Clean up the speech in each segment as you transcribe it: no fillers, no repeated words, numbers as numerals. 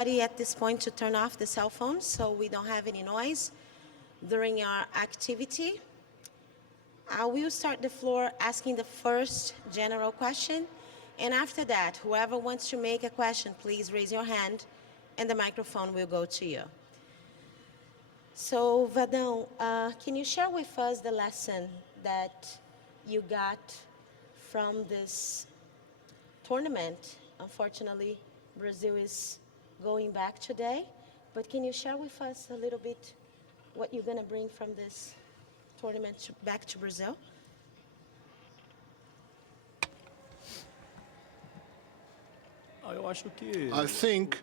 At this point to turn off the cell phones so we don't have any noise during our activity. I will start the floor asking the first general question, and after that, whoever wants to make a question, please raise your hand and the microphone will go to you. So, Vadão, can you share with us the lesson that you got from this tournament? Unfortunately, Brazil is going back today, but can you share with us a little bit what you're going to bring from this tournament back to Brazil? I think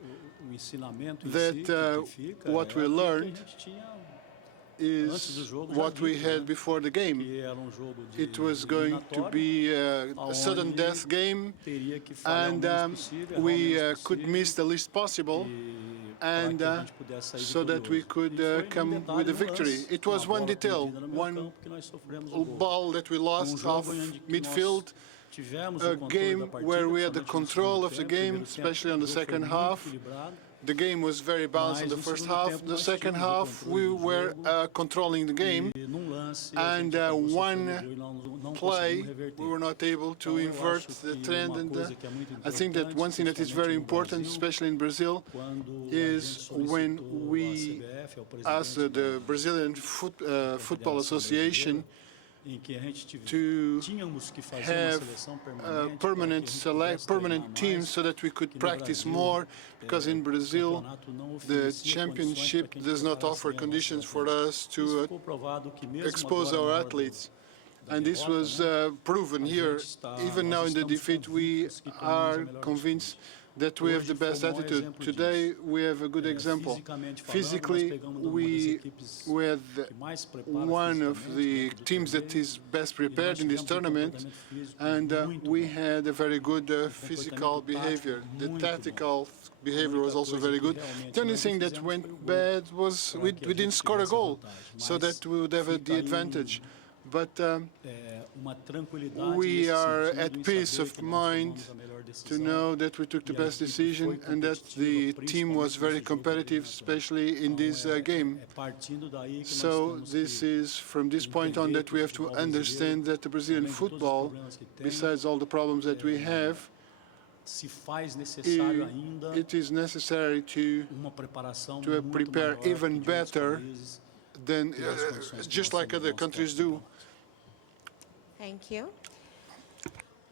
that what we learned is what we had before the game. It was going to be a sudden death game, and we could miss the least possible, and so that we could come with a victory. It was one detail, one ball that we lost off midfield, a game where we had the control of the game, especially on the second half. The game was very balanced in the first half. The second half, we were controlling the game, and one play, we were not able to invert the trend. And I think that one thing that is very important, especially in Brazil, is when we, as the Brazilian Football Association, to have permanent teams so that we could practice more, because in Brazil the championship does not offer conditions for us to expose our athletes. And this was proven here. Even now in the defeat, we are convinced that we have the best attitude. Today, we have a good example. Physically, we had one of the teams that is best prepared in this tournament, and we had a very good physical behavior. The tactical behavior was also very good. The only thing that went bad was we didn't score a goal, so that we would have the advantage. But we are at peace of mind to know that we took the best decision and that the team was very competitive, especially in this game. So this is from this point on that we have to understand that the Brazilian football, besides all the problems that we have, it is necessary to prepare even better than just like other countries do. Thank you.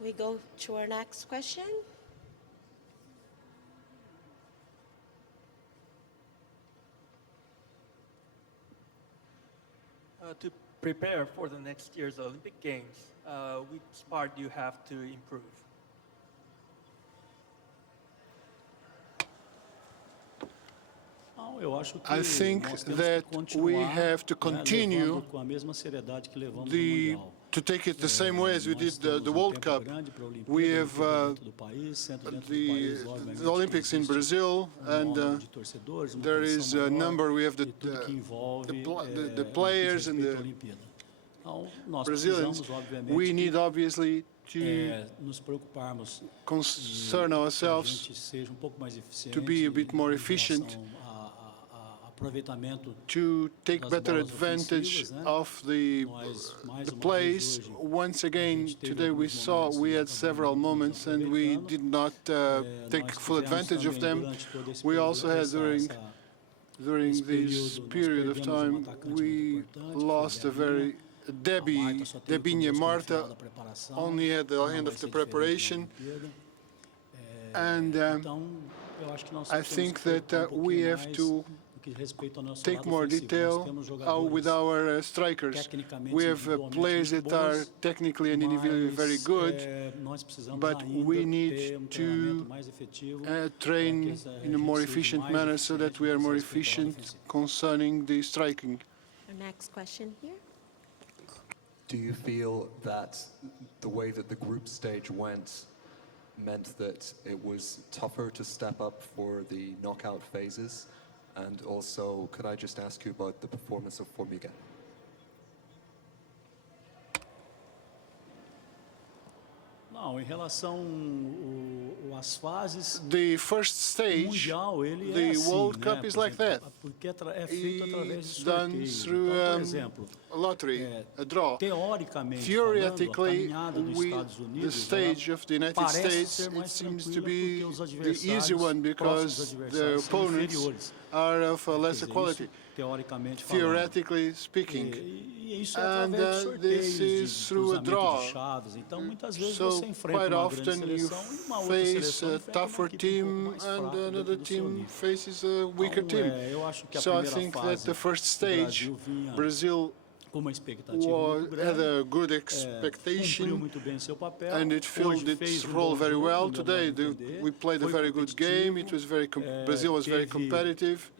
We go to our next question. To prepare for the next year's Olympic Games, which part do you have to improve? I think that we have to continue to take it the same way as we did the World Cup. We have the Olympics in Brazil, and there is a number. We have the players and the Brazilians. We need obviously to concern ourselves to be a bit more efficient, to take better advantage of the plays. Once again, today we had several moments and we did not take full advantage of them. We also had during this period of time, we lost a very Debinha Marta only at the end of the preparation, and I think that we have to take more detail with our strikers. We have players that are technically and individually very good, but we need to train in a more efficient manner so that we are more efficient concerning the striking. Our next question here. Do you feel that the way that the group stage went meant that it was tougher to step up for the knockout phases? And also, could I just ask you about the performance of Formiga? Não, em relação às fases, The first o stage, mundial ele é the assim, World né? Cup is Por like exemplo, that. porque é feito através de It's done sorteios. through Então, por exemplo, a lottery, a draw. teoricamente Theoretically, falando, a caminhada dos Estados the Unidos stage of the United parece States, ser it mais seems to tranquila be porque os the easy adversários, one because próximos the adversários são opponents inferiores. are of a Quer lesser dizer, quality, isso, teoricamente falando. theoretically speaking. E isso é And através de sorteios, this is de through a cruzamento draw. de chaves. Então, muitas vezes So você enfrenta quite uma grande often you seleção e uma outra face seleção a enfrenta uma tougher equipe um pouco team mais and fraca another dentro do seu team nível. faces a weaker Então, team. eu acho que a So I primeira think that fase the first o stage, Brasil vinha Brazil com uma expectativa muito had grande. a good Cumpriu expectation muito bem seu papel. and it filled Hoje its fez role bom very jogo, well. no meu Today modo de entender. we played a Foi very good game. It was very Brazil was very teve, competitive.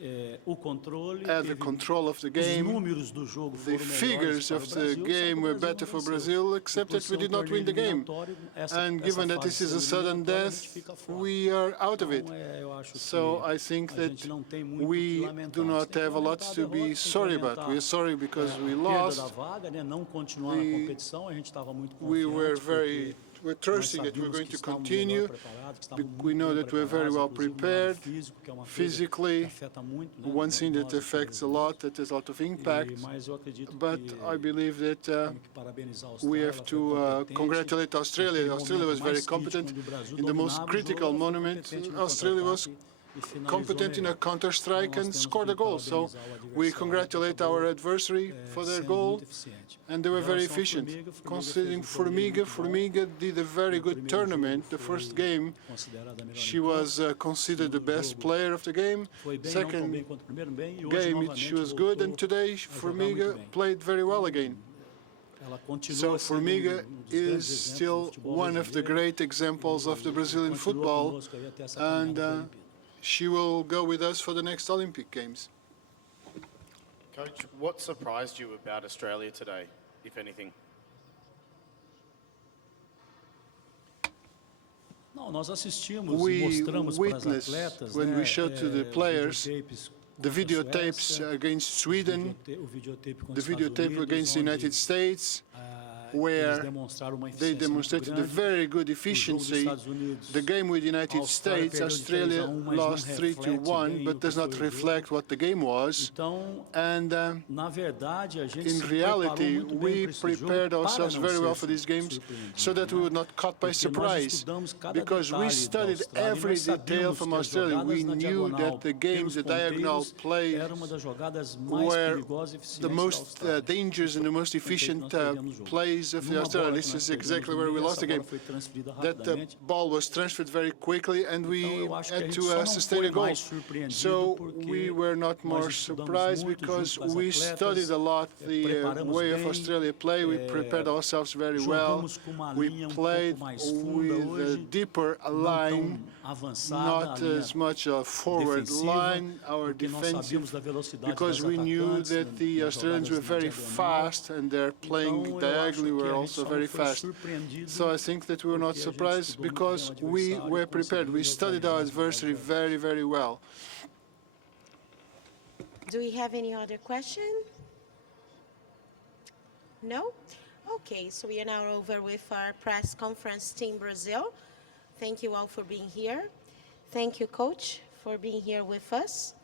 O controle, Had the teve control of the os game. números do jogo The foram melhores figures para o of the Brasil, só que game o were Brasil better não for venceu. Brazil, except E por that we ser did not torneio win the game. eliminatório, And given that this is a sudden death, we are out of it. eu acho So que I think a that gente não tem muito o que we lamentar. do A gente not tem que have a lot lamentar a to be derrota, tem que sorry about. lamentar, We are sorry because we a perda da lost. vaga, né? Não continuar na competição, a gente estava muito We were confiante very we're nós trusting that we're sabíamos going que to estávamos continue. melhor preparados, que estávamos We muito know bem that we're very preparados, well inclusive no lado prepared físico, que é uma coisa physically. que afeta muito, né? One thing that nós, os affects a jogadores. lot, that has a lot of impact. Mas eu acredito But que I believe that temos que parabenizar a we Austrália, have ela to foi competente. congratulate Australia. Naquele Australia was momento very mais crítico, competent. onde o Brasil In the most dominava o critical jogo, ela foi moment, competente no Australia was contra-ataque e finalizou competent in a melhor. counter-strike Então, and nós temos scored a que goal. So parabenizar o we adversário, congratulate que acabou, our adversary for their sendo goal, muito eficiente. and they were Em very relação ao efficient. Formiga Considering fez um torneio muito bom. Formiga did a very No good primeiro tournament. jogo The first foi game, considerada a melhor she em campo. was considered the Segundo best jogo, player of the game. Foi bem, não tão bem Second quanto o primeiro, bem, e hoje game, novamente she was good, and voltou today a jogar muito Formiga bem. played very well again. Ela continua So sendo Formiga dos grandes is exemplos do still futebol one of the brasileiro. great examples of the Brazilian Continua football, conosco aí até essa and caminhada para a Olimpíada. she will go with us for the next Olympic Games. Coach, what surprised you about Australia today, if anything? Não, nós assistimos We e mostramos para as witnessed atletas, when né, we showed to the players videotapes The contra a videotapes Suécia, against Sweden, o videotape contra the os Estados videotape Unidos, against the onde, United States, eles where demonstraram uma they eficiência muito demonstrated a grande. very good O jogo dos efficiency. Estados Unidos, The game with the United a Austrália States, perdeu de 3 a Australia 1, mas lost não 3-1, reflete bem but o does que not foi o reflect what the game was. Então, And na verdade, a gente in se reality, preparou muito bem we para esse jogo prepared para ourselves não very ser well for these games surpreendido, so that we né? would not caught by Porque nós surprise. estudamos cada Because we detalhe da studied Austrália, every nós detail sabíamos from que as Australia. We jogadas na knew diagonal that the games, pelos the diagonal ponteiros, plays, era uma das jogadas mais were perigosas e eficientes the da most Austrália. dangerous and the most efficient Nós perdemos o jogo. plays of the Numa Australia. bola This que nós is perdemos exactly no where we meio, lost the essa bola game. foi transferida That the rapidamente. ball was transferred very quickly and we Então, eu acho que a had gente to só não sustain foi a goal. mais surpreendido So porque we were not more nós estudamos surprised muito because junto com as we atletas, studied a lot the preparamos way of bem, Australia play. We prepared ourselves very well. jogamos com uma We linha played pouco mais funda with a hoje, deeper não line, tão avançada, not a linha as much a forward defensiva, line, our porque nós defensive, sabíamos da velocidade because das we knew atacantes, that the nas Australians were jogadas na very diagonal. fast and they're playing Então, eu acho diagonally que were a gente also só very não foi fast. surpreendido So I think that we were not porque a gente surprised estudou muito because bem o we adversário, were prepared. We conseguimos studied our neutralizar o adversary adversário. very, very well. Do we have any other question? No? Okay, so we are now over with our press conference team Brazil. Thank you all for being here. Thank you, Coach, for being here with us.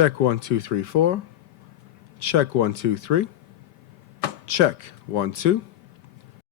Check 1, 2, 3, 4. Check 1, 2, 3. Check 1, 2.